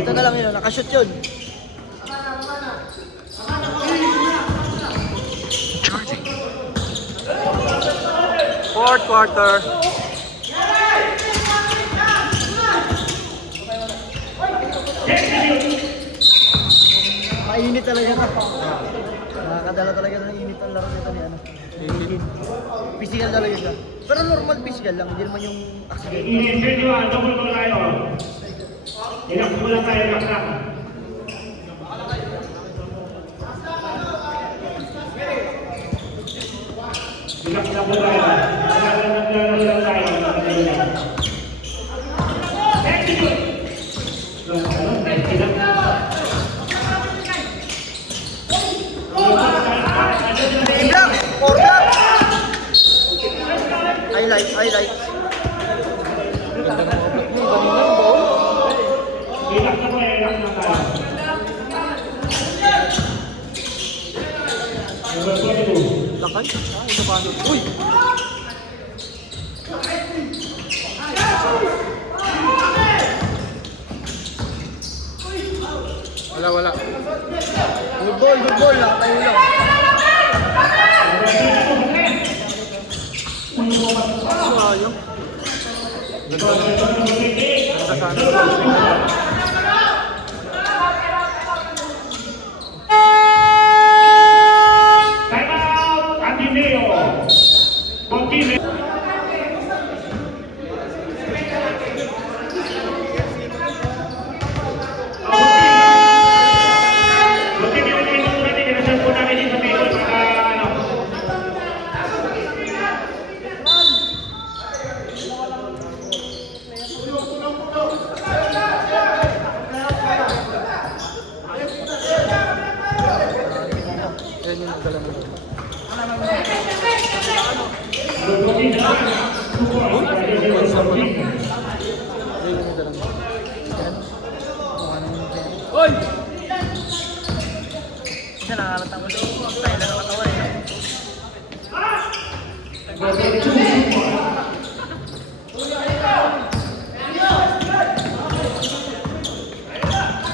Ito na lang yun, nakashoot yun. Charging. Fourth quarter. Mainit talaga na. Nakakadala talaga ng init ang laro nito ni ano. Physical talaga siya. Pero normal physical lang, hindi naman yung accident. Ilang mula tayo nakak. Ilang mula tayo. Ilang! Order! Highlight. Ganda ng mga block mo. Kanina ang ball. Ilang na tayo. Lakay? Ito pa. Uy! Wala. Good ball. Nakatayo lang. Sayang. Ganda sana. Time out! Ateneo! Continue! Yan yung dala mo. Yan yung dala mo. Oy! Siya nakakalata mo siya. Tayo na nakatawa eh.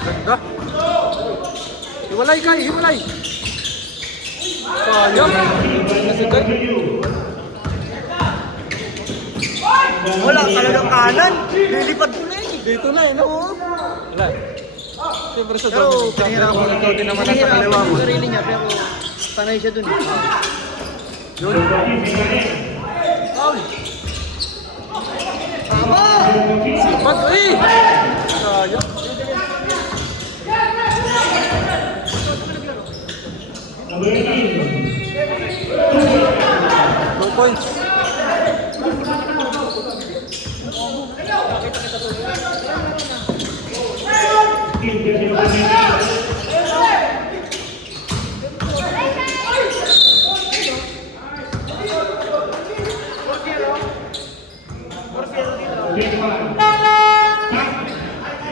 Ganda. Hiwalay kay, hiwalay. Sayang. Nasigal. Wala talagang kanan. Lilipad mo na eh. Dito na eh, no? Wala. Siyempre sa Pero dog. pinahirapan Ikaw din naman nasa kaliwa mo. yung sarili niya, pero panay siya dun eh. Yun. Foul! Tama! Sipat, uy! Sayang. Two points.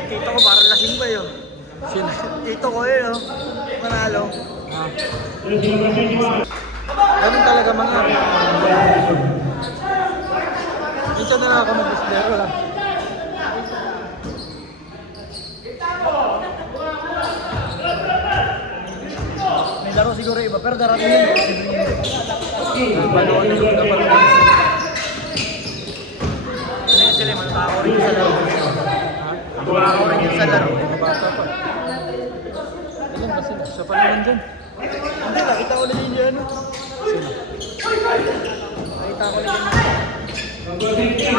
Tito ko parang lasing pa yun. Sino? Tito ko yun, oh. Manalo. Ah. Ganun talaga mga. Minsan na lang ako mag-display. Wala. May laro siguro iba, pero darating yun. Panuan na yung dapat. Ano yun sila, matao rin sa laro. Matao rin sa laro. Mga bata pa. Ilan ba sila? Siya pa naman dyan. Hindi, nakita ko na yun yan. Sino? Nakita ko na yun. Ito niya.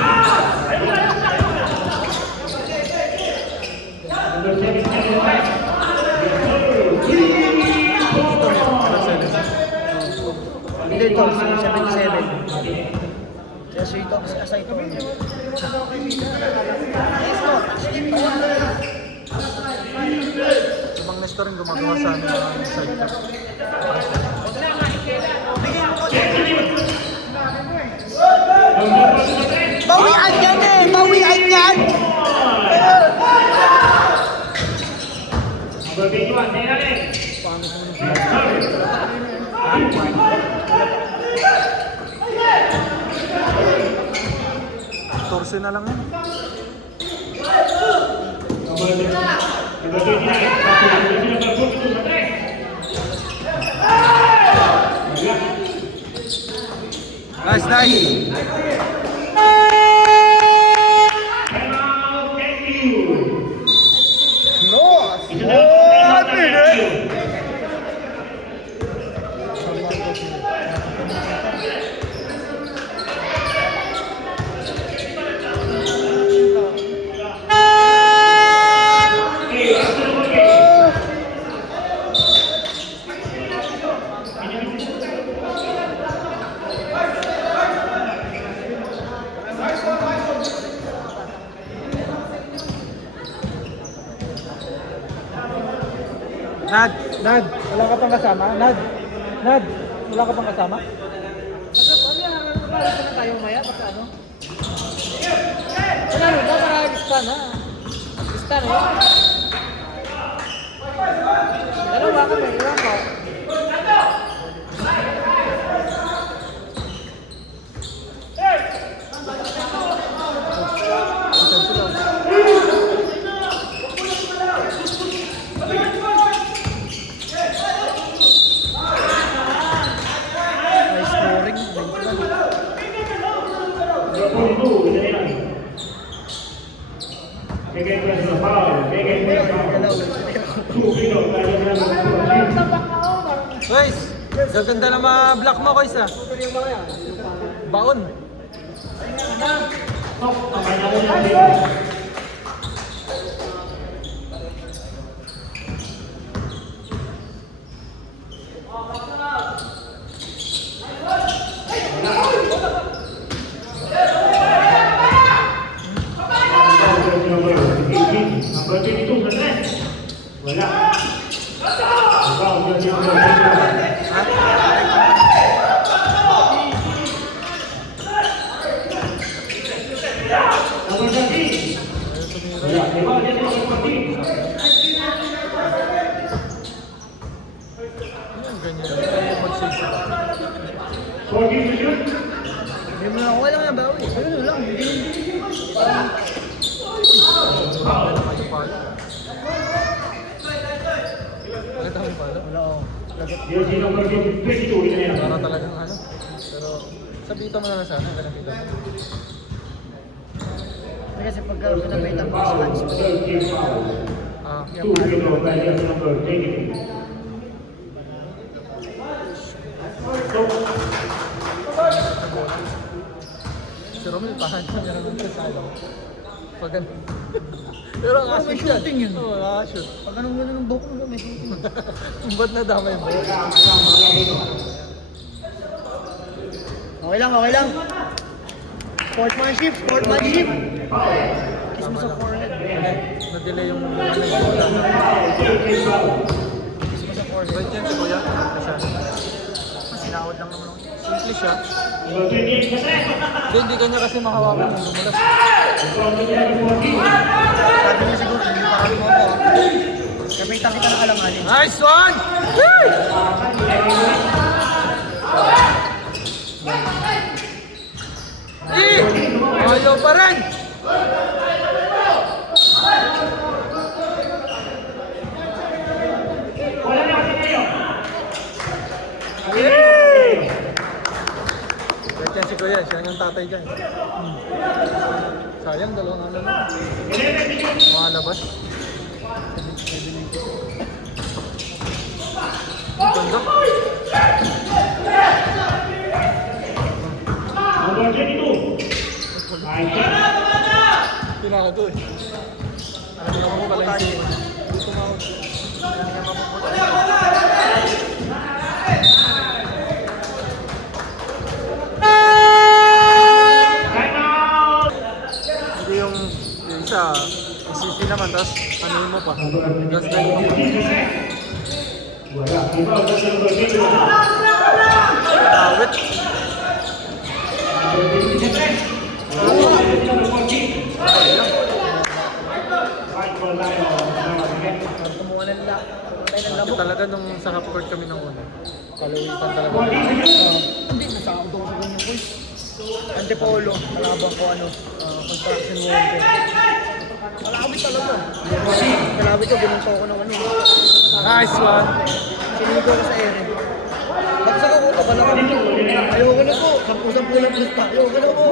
Alas Celes. Hindi ito, 77. Kaya so ito, asa ito. Ibang Nestor rin gumagawa sa amin ng side cut. Bawian yan eh! Bawian yan! Paano kung torse na lang yan. Number 29. Jersey number 42 sa 3. Wala. Nice, nice. Timeout, thank you. No! Ito na po ang What? thank you. Okay, after the game. Nad, wala ka pang kasama? Nad, wala ka pang kasama? Ano na tayo maya? Basta ano? Wala rin ba? Para lista na. Lista na yun. Dalawa ka ba? Iwan ko. May scoring. Number 42, isa yan. Bigay ko sa foul. Bigay ko sa foul. 2 kilo, tayo na ng 14. Guys, gaganda na mga block mo, guys ah. Baon. Ang panahon ng game. Number 18, number 22 sa net. Wala. Foul, jersey number 21. Number 13. Wala. Foul, jersey number 14. Yung ganyan. Kaya mag-save sila. 14 to shoot. Hindi mo na ako lang na ba? Ayun lang. Agad ako pala. Wala ako. Jersey number 22, isa yan. Para talagang ano. Pero sabitan mo na lang sana. Ganun kita. Kasi pagka pinabaytan ko sa hands, 13 foul. Ah, 2 kilo, by jersey number 22. si Romel, pahan niya meron ng presalo. Pag ganun. Pero ang may asin shooting yun. Oo, nakashoot. pag anong gano'n ng buhok mo, may shooting. Ba't nadamay mo? Okay lang, okay lang. Sportsmanship, sportsmanship. Kiss mo sa forehead. Na-delay yung bola. Kiss mo sa forehead. Right yan si Kuya. Siya. Sinawad lang naman ako. Simple siya. Number 28 sa net. Hindi kanya kasi makawakan yung lumulas. Sabi niya siguro, hindi pa kami mo ako. Kapitan kita na kalanganin. Nice one! Ayaw pa rin! Wala na kasi kayo. Right yan si Kuya. Siya yung tatay dyan. Sayang, dalawang ano lang. Makalabas. Ang ganda. Number 22. Ay, Pinakato eh. Alam mo mo pala yung team. Hindi tumawag. time out. Hindi yung isa, isisi naman, tapos ano mo pa. Tapos na yung Wala. Iba, jersey number 22. awit. Number 22 sa net. Jersey number 14. Right for line of again. Tumuha ng la. Tayo ng Kasi labok. talaga nung sa half court kami nung una. Kalawitan talaga. 14 to shoot. Hindi, nasakot ako sa ganyan, boy. Antipolo, malabang ko ano, construction worker. Malakabit talaga. Kalawit ko, ginunto ko ng ano. Nice one. Sinigo ko sa ere. Bagsak ako, kabala ko. Ayoko na po. 10-10 lang plus pa. Ayoko na po.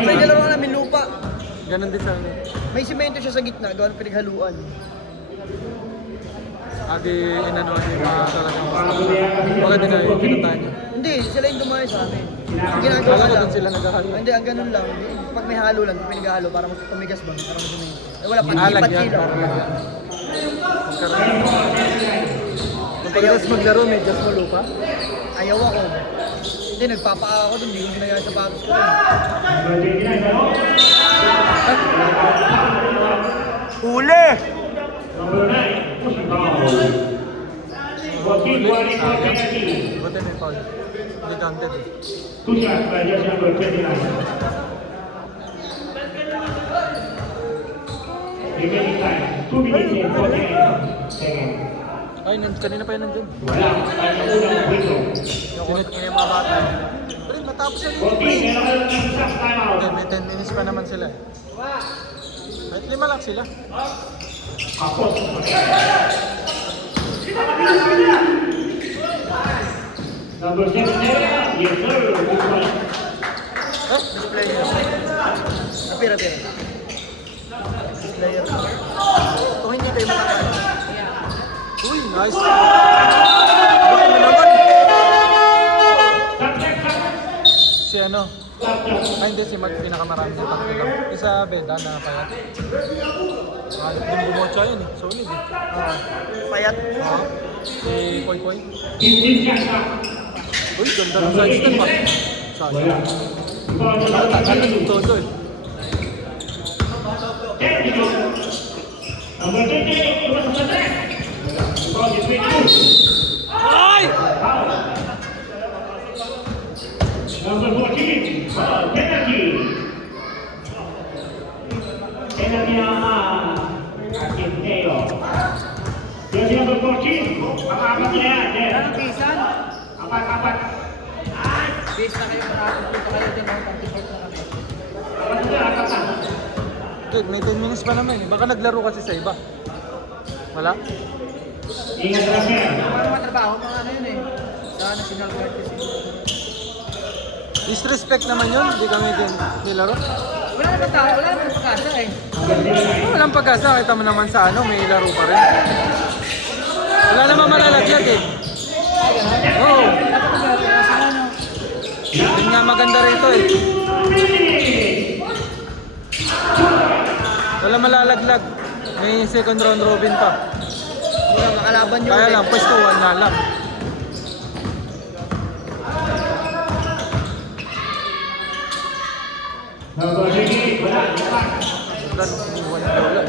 May dalawa namin lupa. Ganon din sa amin. May simento siya sa gitna, gawin pinaghaluan. Agi inano ni mga talagang baka din ay pinuntahan niyo. Hindi, sila yung dumayo sa amin. Ang ginagawa Kala ko lang. doon sila naghahalo. Hindi, ang ganun lang. Pag may halo lang, pinaghalo para tumigas ba? Para may simento. Eh wala, Lagyan, pati-pati lang. para lagyan. Magkaroon. Pagkatapos maglaro, may just mo lupa. Ayaw ako. Hindi, nagpapaka ako doon. Hindi ko ginagaya sa patos ko. Huli! Number 9, pushing foul. Joaquin Guardi for penalty. Buti may foul. Hindi counted eh. 2 shots by jersey number 29. Remaining time, 2 minutes and 48 seconds. Ay, kanina pa yun nandun. Wala, tayo na unang window. Sinit ko yung mga bata. Pero matapos na yun. Joaquin, meron ka ng shots timeout. Okay, may 10 minutes pa naman sila eh. Kahit 5 lang sila. Kapos. Number 7, yes sir, good one. Eh, display nyo. Napira-pira. Player. Kung hindi kayo makakain. Uy, nice. Bakit mo naman? Si ano? Ay, hindi, si Mark pinakamarami sa taktika. Isa beda na payat. Yung bumotsa yun eh. Solid eh. Payat. Si Koy Koy. 15 shots back. Uy, ganda ng side step pa. Saan? Wala. Tagal na yung todo eh. Number 28, tumas sa track. Ball between two. Ay! Number 14, penalty. Penalty ang Quintero. Jersey number 14, apat na yan. Anong pisan? Apat. Base na kayo marami. Punta kayo din ng 24 na kami. Apat na. Dude, may 10 minutes pa naman eh. Baka naglaro kasi sa iba. Wala? Ingat na sir. Parang matrabaho, mga ano yun eh. Sa National Guard kasi. Disrespect naman yun. Hindi kami din nilaro. Wala naman tao, wala naman pagkasa eh. Walang pag-asa. Kita mo naman sa ano, may laro pa rin. Wala naman malalaglag eh. Oo. Yun nga maganda rito eh. Wala malalaglag. May second round robin pa. Wala, makalaban yun. Kaya lang, pwesto 1 na lang. Number 28, wala. Dan, 1 na wala.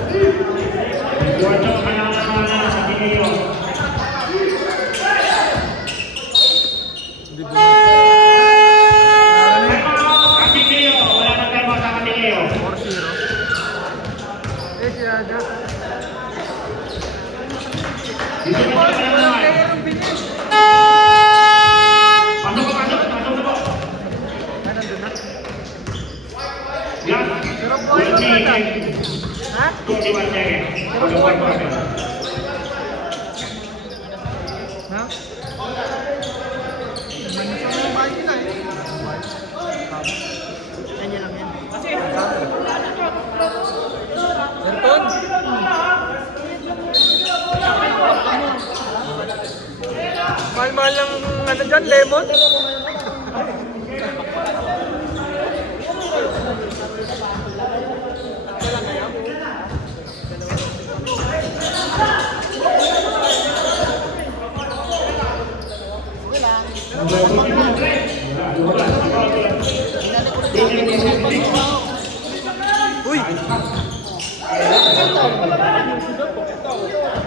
Guardo, kailangan na sa Quintero. Hindi ba? Quintero, wala na tayo sa Quintero. 4-0. Eh, si Ada. Dito na tayo naman. Pasok na po. Ay, nandun na. Yan. Pero buhay mo na ta. Ha? 21 seconds. Pag-1 quarter. Ha? Manisa mo yung bahay nila eh. Ganyan lang yan. Aircon? Mahal-mahal lang ano dyan, lemon? Uy!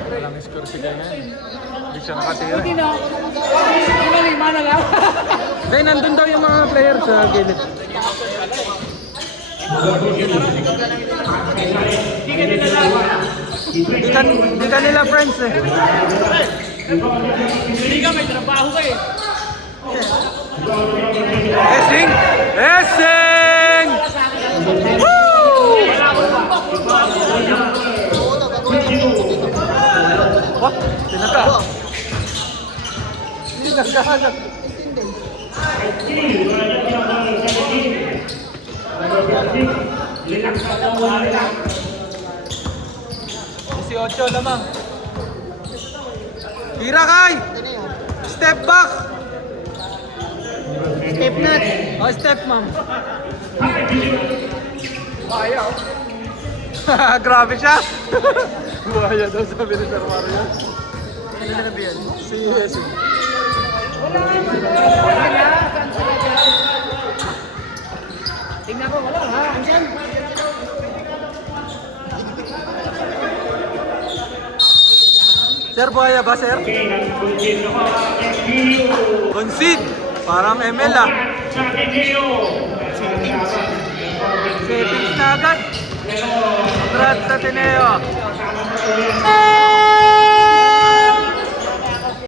Walang score si Gana. Hindi siya nakatira. Hindi na. Hindi na, lima na lang. Then, nandun daw yung mga player sa gilid. Di ka nila friends eh. Hindi ka, may trabaho ka eh. Essing! Essing! Woo! agad. 15, wala dyan number 17. Number 46, relax na daw, relax. 18 lamang. Tira kay! Step back! Step nut. Oh, step ma'am. Grabe siya! Buhaya daw sabi ni Sir Mario. Ano na ba yan? Si Yesu. Tingnan ko, wala ha. Andiyan. Sir, buhaya ba, sir? Okay, nag-concede ako. Ateneo. Concede! Parang ML ah. Sa Ateneo. Settings na agad. Congrats sa Tineo.